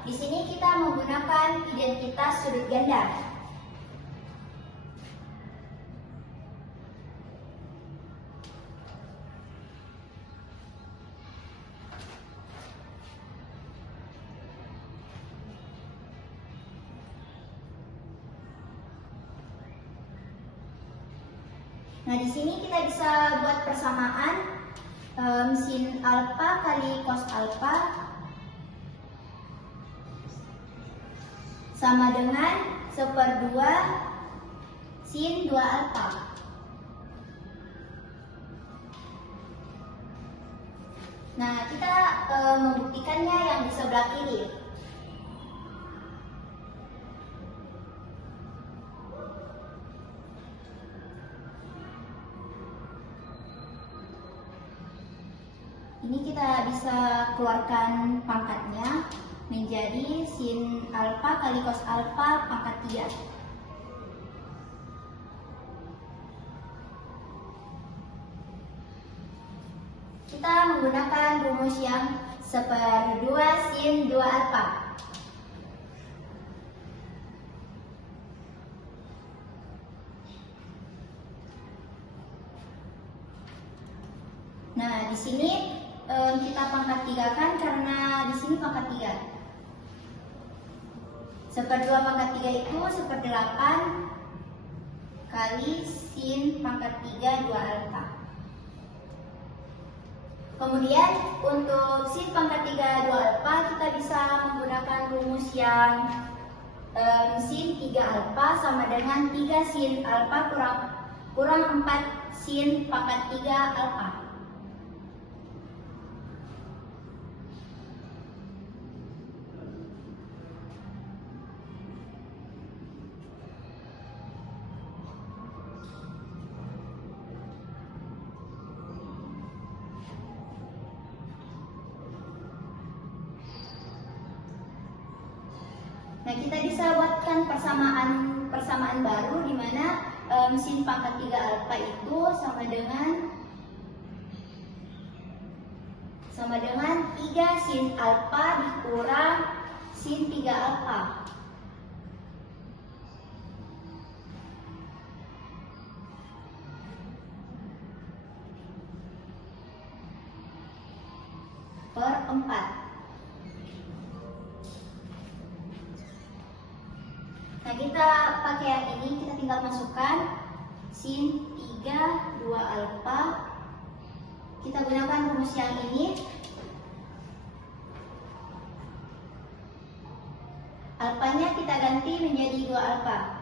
Di sini kita menggunakan identitas sudut ganda. Nah, di sini kita bisa buat persamaan sin alfa kali cos alfa sama dengan 1/2 sin 2 alfa. Nah, kita membuktikannya yang di sebelah kiri. Ini kita bisa keluarkan pangkatnya menjadi sin alfa kali cos alfa pangkat 3. Kita menggunakan rumus yang 1/2 sin 2 alfa. Nah, di sini kita pangkat 3 kan karena di sini pangkat 3. 1/2 pangkat 3 itu 1/8 kali sin pangkat 3 2 alfa. Kemudian untuk sin pangkat 3 2 alfa kita bisa menggunakan rumus yang sin 3 alfa sama dengan 3 sin alfa kurang 4 sin pangkat 3 alfa. Nah, kita bisa buatkan persamaan baru di mana sin pangkat 3 alfa itu sama dengan 3 sin alfa dikurang sin 3 alfa. Per 4. Nah, kita pakai yang ini, kita tinggal masukkan sin 3 2 alfa. Kita gunakan rumus yang ini. Alfanya kita ganti menjadi 2 alfa.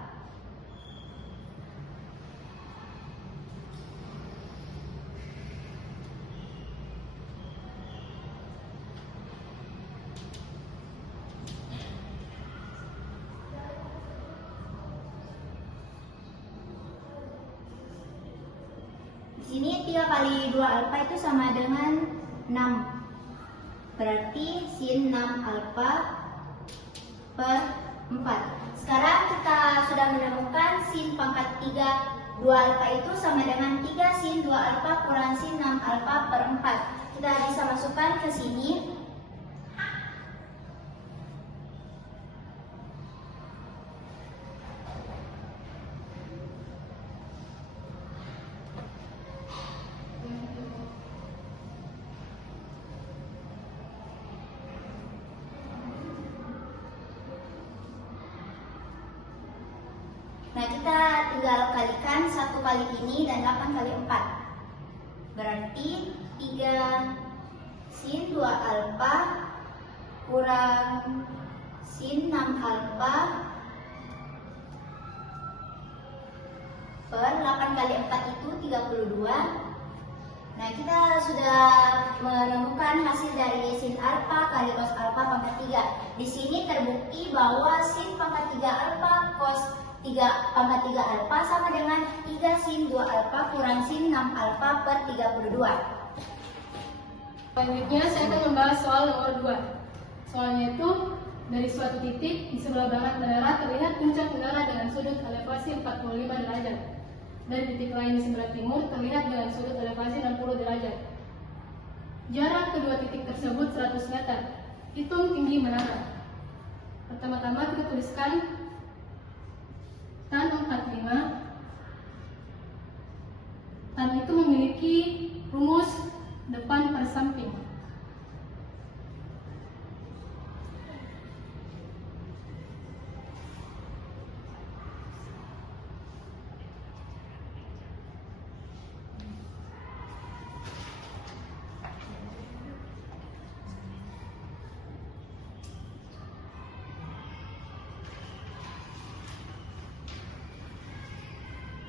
Di sini 3 kali 2 alfa itu sama dengan 6. Berarti sin 6 alfa per 4. Sekarang kita sudah menemukan sin pangkat 3 2 alfa itu sama dengan 3 sin 2 alfa kurang sin 6 alfa per 4. Kita bisa masukkan ke sini. Nah, kita tinggal kalikan 1 kali ini dan 8 kali 4. Berarti 3 sin 2 alfa kurang sin 6 alfa per 8 kali 4 itu 32. Nah, kita sudah menemukan hasil dari sin alfa kali cos alfa pangkat 3. Di sini terbukti bahwa sin pangkat 3 alfa cos 3 pangkat 3 alfa sama dengan 3 sin 2 alfa kurang sin 6 alfa per 32. Selanjutnya saya akan membahas soal nomor 2. Soalnya itu dari suatu titik di sebelah barat menara terlihat puncak menara dengan sudut elevasi 45 derajat. Dan titik lain di sebelah timur terlihat dengan sudut elevasi 60 derajat. Jarak kedua titik tersebut 100 meter. Hitung tinggi menara. Pertama-tama kita tuliskan tan 45. Tan itu memiliki rumus depan per samping.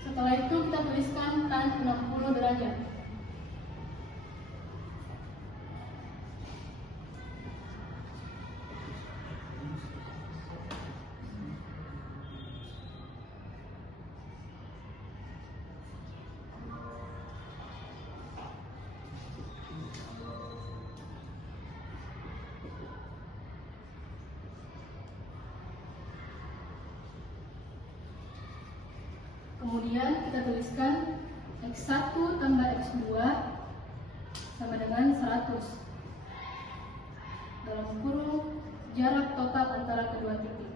Setelah itu kita tuliskan tan 60 derajat. Kemudian kita tuliskan X1 tambah X2 sama dengan 100 dalam kurung jarak total antara kedua titik.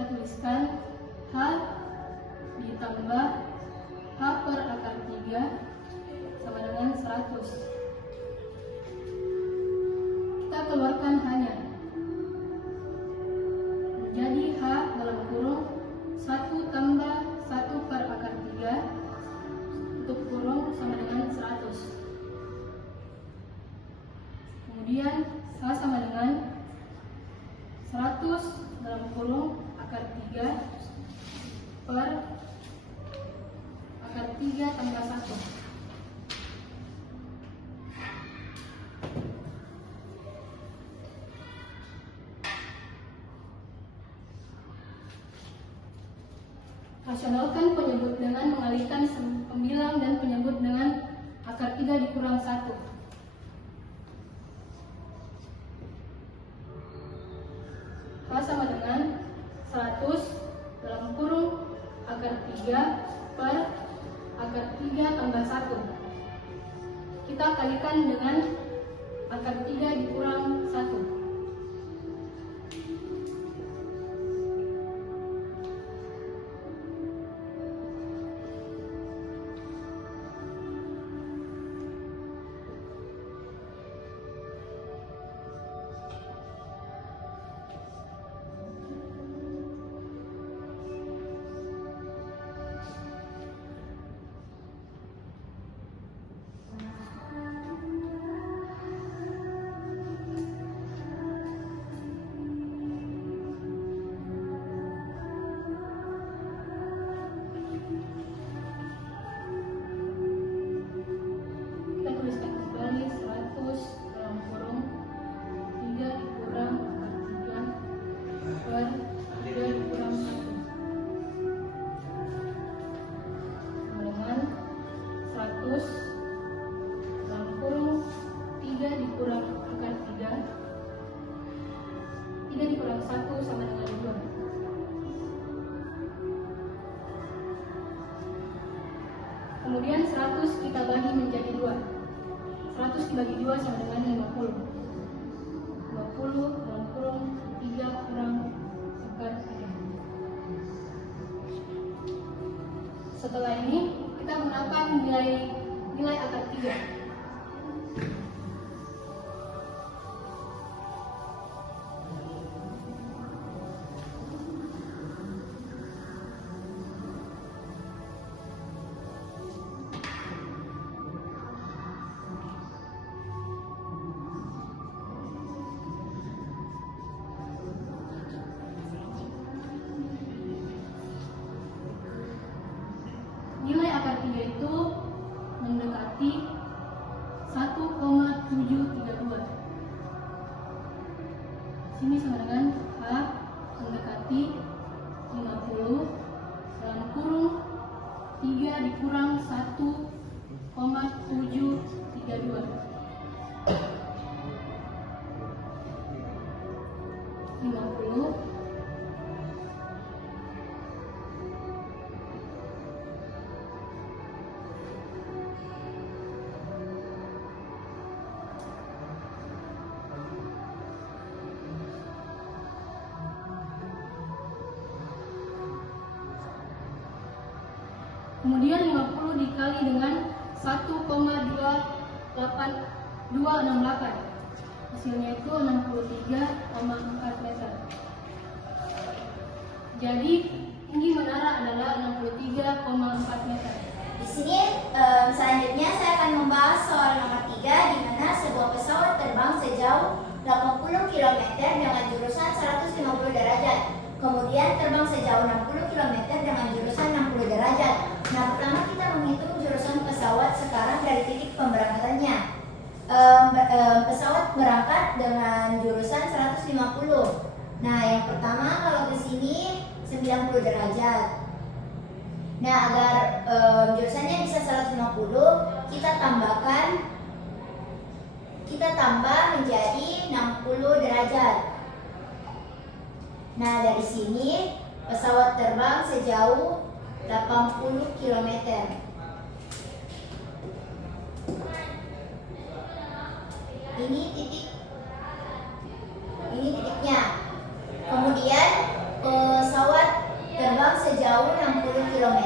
Kita tuliskan H ditambah H per akar 3 sama dengan 100. Kita keluarkan H-nya menjadi H dalam kurung 1 tambah 1 per akar 3 tutup kurung sama dengan 100. Kemudian H sama dengan 100 dalam kurung akar 3 per akar 3 tambah 1. Rasionalkan penyebut dengan mengalihkan pembilang dan penyebut dengan akar 3 dikurang 1. H sama dengan 100 dalam kurung akar 3 per akar 3 tambah 1. Kita kalikan dengan akar 3 dikurang 1. Kemudian 100 kita bagi menjadi 2. 100 dibagi 2 sama dengan 50. 50 dalam kurung 3 kurang akar 3. Setelah ini kita gunakan nilai akar 3. Nilai akar 3 itu mendekati 1,732. Sini sama dengan H mendekati 50 dalam kurung 3 dikurang 1,732. Kemudian 50 dikali dengan 1,268. Hasilnya itu 63,4 meter. Jadi tinggi menara adalah 63,4 meter. Di sini selanjutnya saya akan membahas soal nomor 3, di mana sebuah pesawat terbang sejauh 80 km dengan jurusan 150 derajat. Kemudian terbang sejauh 60 km dengan jurusan 60 derajat. Nah, pertama kita menghitung jurusan pesawat sekarang dari titik pemberangkatannya. Pesawat berangkat dengan jurusan 150. Nah, yang pertama kalau ke sini 90 derajat. Nah, agar jurusannya bisa 150, kita tambah menjadi 60 derajat. Nah, dari sini pesawat terbang sejauh 80 km. Ini titiknya. Kemudian pesawat terbang sejauh 60 km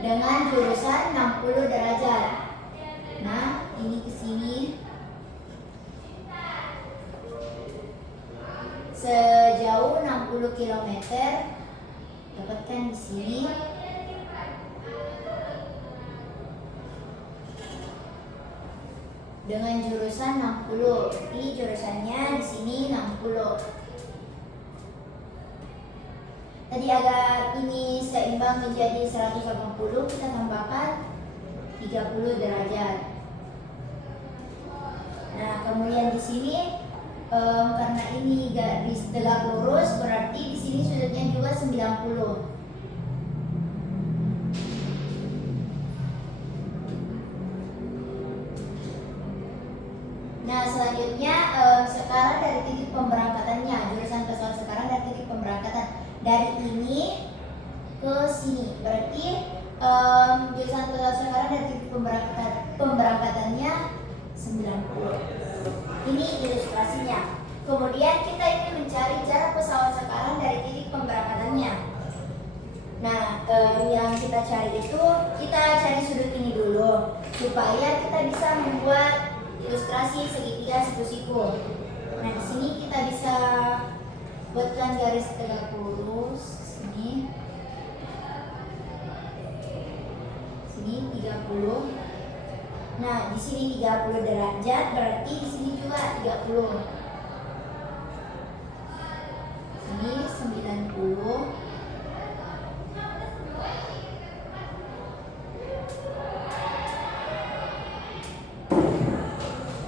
dengan jurusan 60 derajat. Nah, ini ke sini. Sejauh 60 km dapatkan di sini. Dengan jurusan 60. Jadi jurusannya di sini 60. Tadi agar ini seimbang menjadi 180, kita tambahkan 30 derajat. Nah, kemudian di sini karena ini garis tegak lurus, berarti di sini sudutnya juga 90. Nah, selanjutnya sekarang dari titik pemberangkatannya, jurusan pesawat sekarang dari titik pemberangkatan. Dari ini ke sini, berarti jurusan pesawat sekarang dari titik pemberangkatannya 90. Ini ilustrasinya. Kemudian kita ingin mencari jarak pesawat sekarang dari titik pemberangkatannya. Nah, yang kita cari itu, kita cari sudut ini dulu supaya kita bisa membuat ilustrasi segitiga siku-siku. Nah, di sini kita bisa buatkan garis tegak lurus sini. Sini 30. Nah, di sini 30 derajat, berarti di sini juga 30. Sini 90.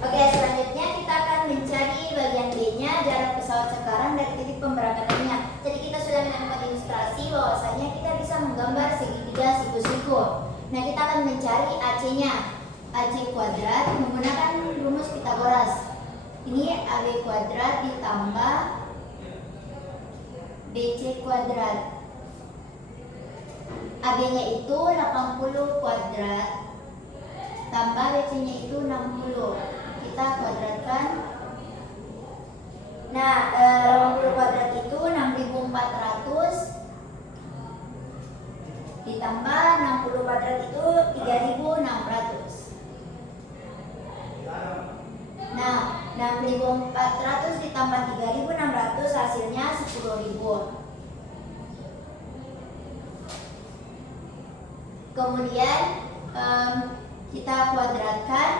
Oke, selanjutnya kita akan mencari bagian B-nya, jarak pesawat sekarang dari titik pemberangkatannya. Jadi kita sudah menemukan ilustrasi bahwasanya kita bisa menggambar segitiga siku-siku. Nah, kita akan mencari AC-nya. AC kuadrat menggunakan rumus Pitagoras. Ini AB kuadrat ditambah BC kuadrat. AB-nya itu 80 kuadrat tambah BC-nya itu 60. Kita kuadratkan. Nah, 80 kuadrat itu 6.400 ditambah 60 kuadrat itu 3.600. Nah, 6.400 ditambah 3.600 hasilnya 10.000. Kemudian kita kuadratkan.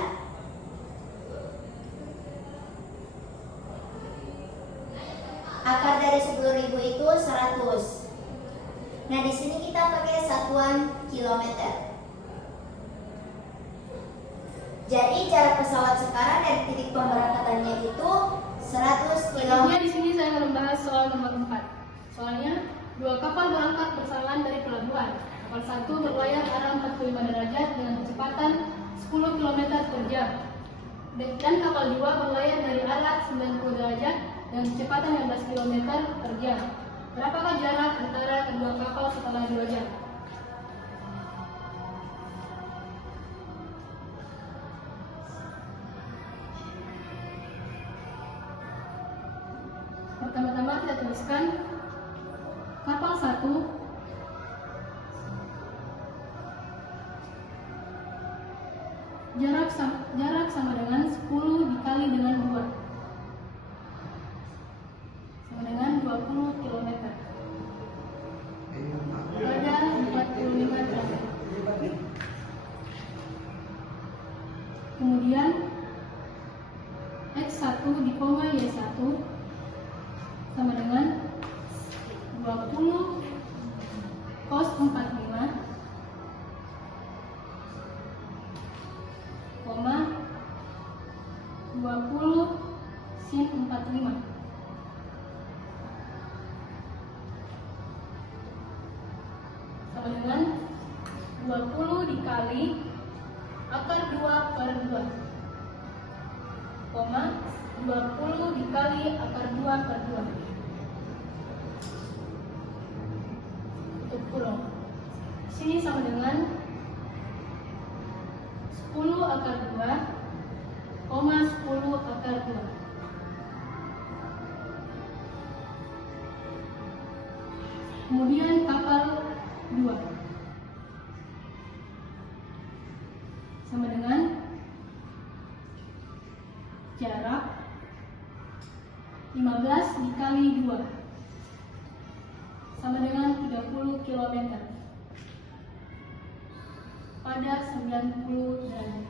Akar dari 10.000 itu 100. Nah, di sini kita pakai satuan kilometer. Jadi jarak pesawat sekarang dari titik pemberangkatannya itu 100 km. Di sini saya akan membahas soal nomor 4. Soalnya, dua kapal berangkat bersamaan dari pelabuhan. Kapal satu berlayar arah 45 derajat dengan kecepatan 10 km per jam. Dan kapal 2 berlayar dari arah 90 derajat dengan kecepatan 15 km per jam. Berapakah jarak antara kedua kapal setelah 2 jam? Pertama-tama kita tuliskan kapal 1 Jarak sama dengan 10 dikali dengan 2 sama dengan 20 km pada 45 derajat. Kemudian X1 di koma Y1 sama dengan 20 cos 45 koma 20 sin 45 sama dengan 20 dikali akar 2 per 2 koma 20 dikali akar 2 per 2 tutup kurung. Sini sama dengan 10 akar 2 koma 10 akar 2. Kemudian kapal 2 sama dengan jarak 15 dikali 2 sama dengan 30 km pada 90 derajat.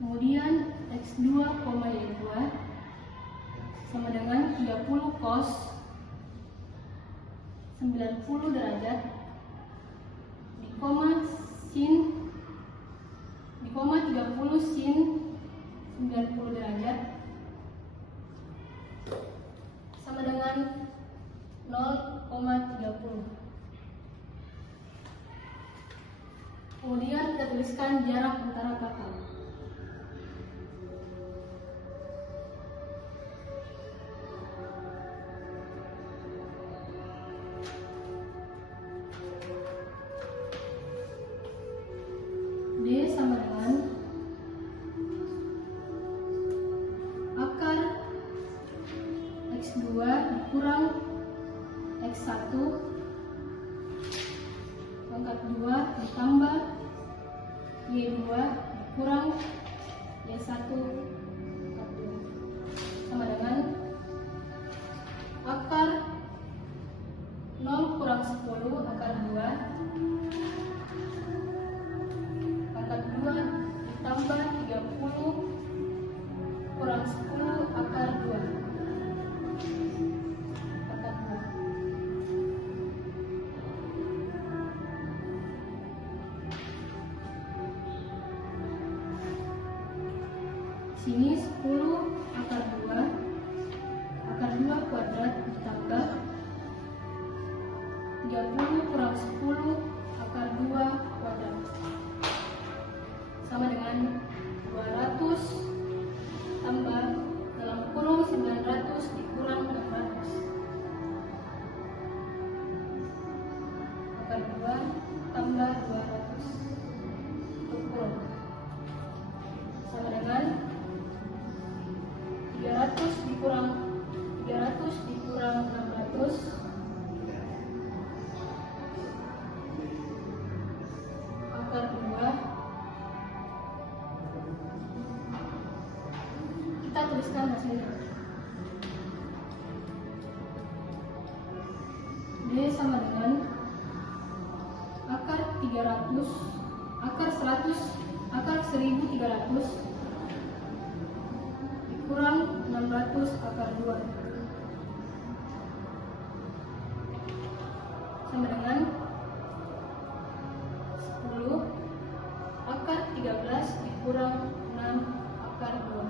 Kemudian X2, Y2 sama dengan 30 cos 90 derajat di koma 30 sin 90 derajat sama dengan 0,30. Kemudian kita tuliskan jarak antara kapal. D sama dengan akar X2 dikurang X1 pangkat 2 ditambah Y2 dikurang Y1 pangkat 2 sama dengan akar 0 kurang 10 akar 2 pangkat 2 ditambah 30 kurang 10 akar 2 pangkat 2. Sini 10 akar 2 kuadrat ditambah 30 kurang 10 akar 2 kuadrat sama dengan 200 tambah dalam kurung 900 dikurang 600 akar 2 tambah 200 tutup kurung sama dengan 300 dikurang 600 akar 2. Kita tuliskan hasilnya. D sama dengan akar 300 akar 100 akar 1300 dikurang 600 akar 2 sama dengan 10 akar 13 dikurang 6 akar 2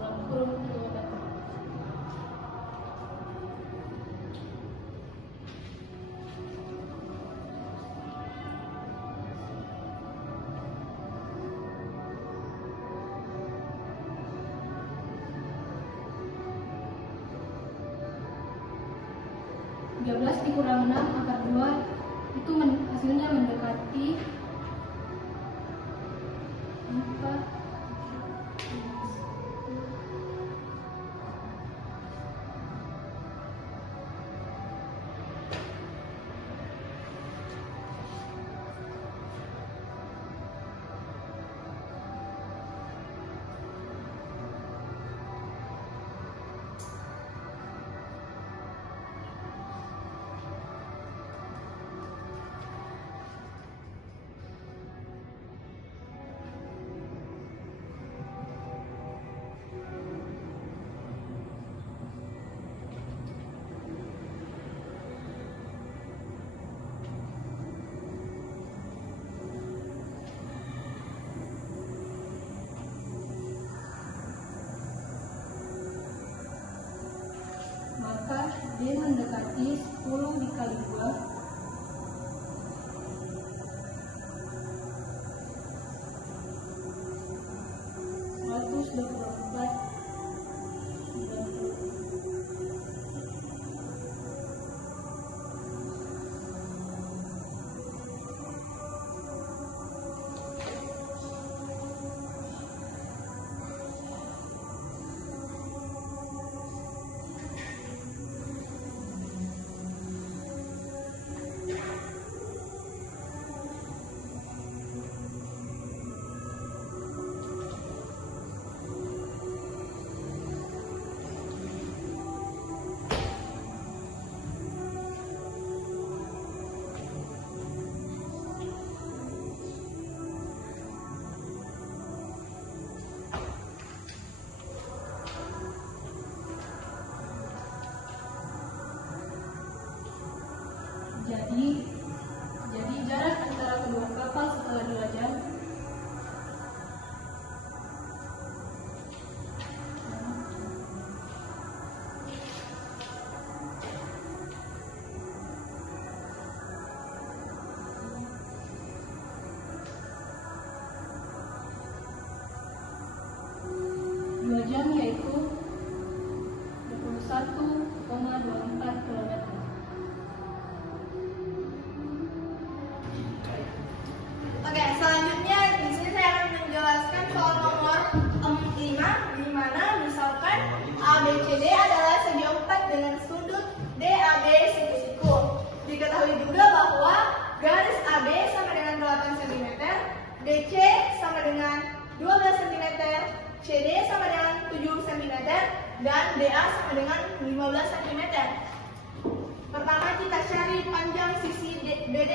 dalam kurung kilometer. Dikurang 6 akar 2 itu hasilnya mendekati 4. Jadi jarak antara kedua kapal setelah dilajang yaitu 21,24 km. Oke, selanjutnya di sini saya akan menjelaskan soal nomor 5, di mana misalkan ABCD adalah segi 4 dengan sudut DAB siku-siku. Diketahui juga bahwa garis AB sama dengan 8 cm, BC sama dengan 12 cm, CD sama dengan 7 cm, dan DA sama dengan 15 cm. Pertama kita cari panjang sisi BD.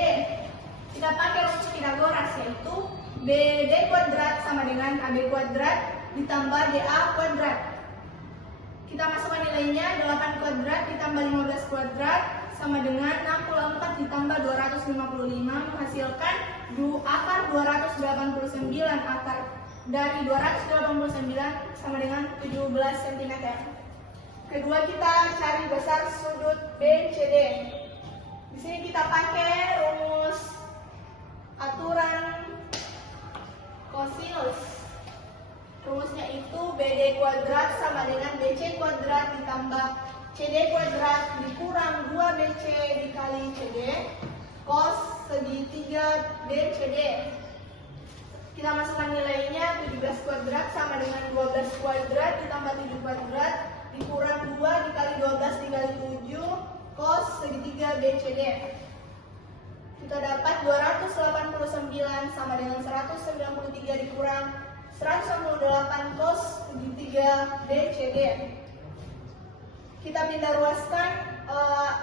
Kita pakai rumus Pythagoras, yaitu BD kuadrat sama dengan AB kuadrat ditambah DA kuadrat. Kita masukkan nilainya, 8 kuadrat ditambah 15 kuadrat sama dengan 64 ditambah 255 menghasilkan akar 289. Akar dari 289 sama dengan 17 cm. Kedua kita cari besar sudut BCD. Di sini kita pakai rumus aturan kosinus. Rumusnya itu BD kuadrat sama dengan BC kuadrat ditambah CD kuadrat dikurang 2BC dikali CD cos segitiga BCD. Kita masukkan nilainya, 17 kuadrat sama dengan 12 kuadrat ditambah 7 kuadrat dikurang 2 dikali 12 dikali 7 cos segitiga BCD. Kita dapat 289 sama dengan 193 dikurang 198 cos segitiga BCD. Kita pindah ruaskan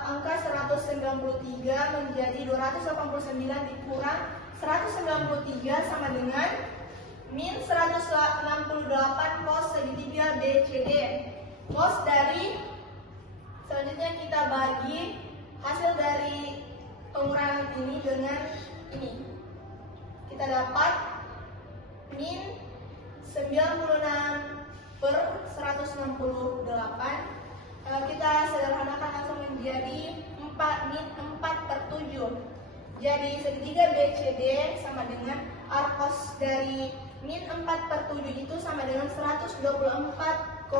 angka 193 menjadi 289 dikurang 193 sama dengan min 168 cos segitiga BCD. Cos dari selanjutnya kita bagi hasil dari pengurangan ini dengan ini. Kita dapat min 96 per 168. Kita sederhanakan langsung menjadi min 4 per 7. Jadi segitiga BCD sama dengan arcos dari min 4 per 7 itu sama dengan 124,44.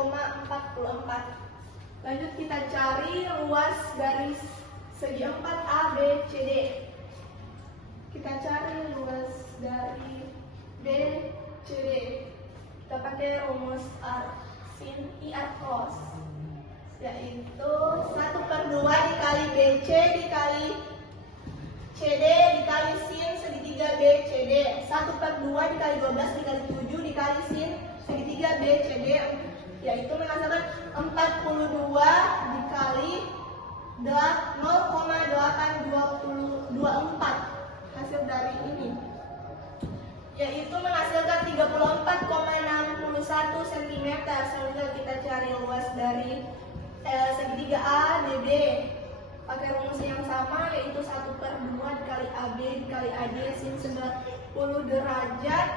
Lanjut kita cari luas garis segi 4 ABCD. Kita cari luas dari BCD. Kita pakai rumus sin I cos, yaitu 1/2 dikali BC dikali CD dikali sin segitiga BCD. 1/2 dikali 12 dikali 7 dikali sin segitiga BCD, yaitu menghasilkan 42 dikali 0,8224. Hasil dari ini yaitu menghasilkan 34,61 cm. Selanjutnya kita cari luas dari segitiga ADB. Pakai rumus yang sama, yaitu 1/2 dikali AB dikali AD sin 90 derajat.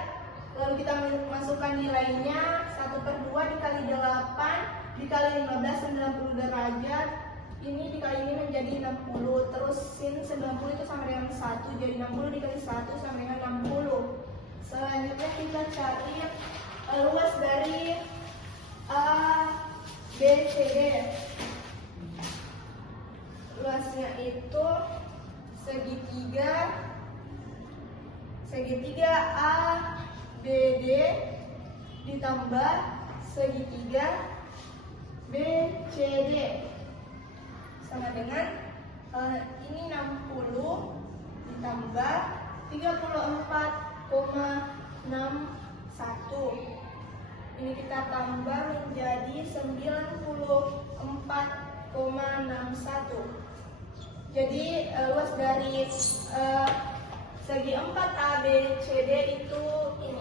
Lalu kita masukkan nilainya, 1/2 dikali 8 dikali 15 90 derajat. Ini dikali ini menjadi 60. Terus sin 90 itu sama dengan 1. Jadi 60 dikali 1 sama dengan 60. Selanjutnya kita cari luas dari ABCD. Luasnya itu segitiga ABD ditambah segitiga BCD sama dengan ini 60 ditambah 34,61. Ini kita tambah menjadi 94,61. Jadi luas dari segi 4 ABCD itu ini.